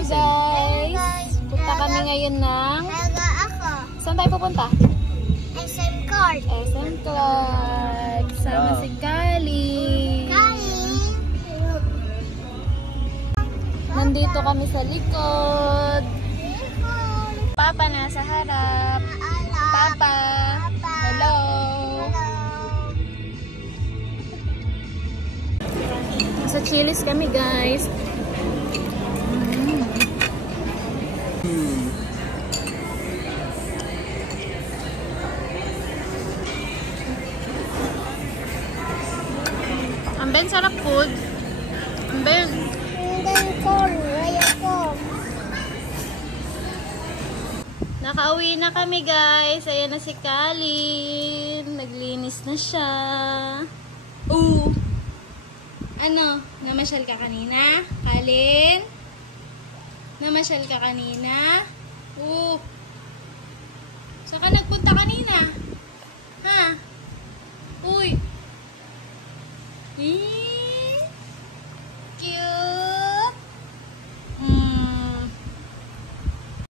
Hi guys! Punta kami ngayon ng... Saan tayo pupunta? SM Clark. SM Clark. Sama si Kali. Nandito kami sa likod. Papa nasa harap. Papa. Hello. Sa Chili's kami guys. Ang ben sarap food. Ang ben. Nakauwi na kami guys. Ayan na si Kalin. Naglinis na siya. Ooh. Ano? Namasyal ka kanina? Kalin? Namasyal ka kanina? Ooh. Saan ka nagpunta kanina? Ha? Uy.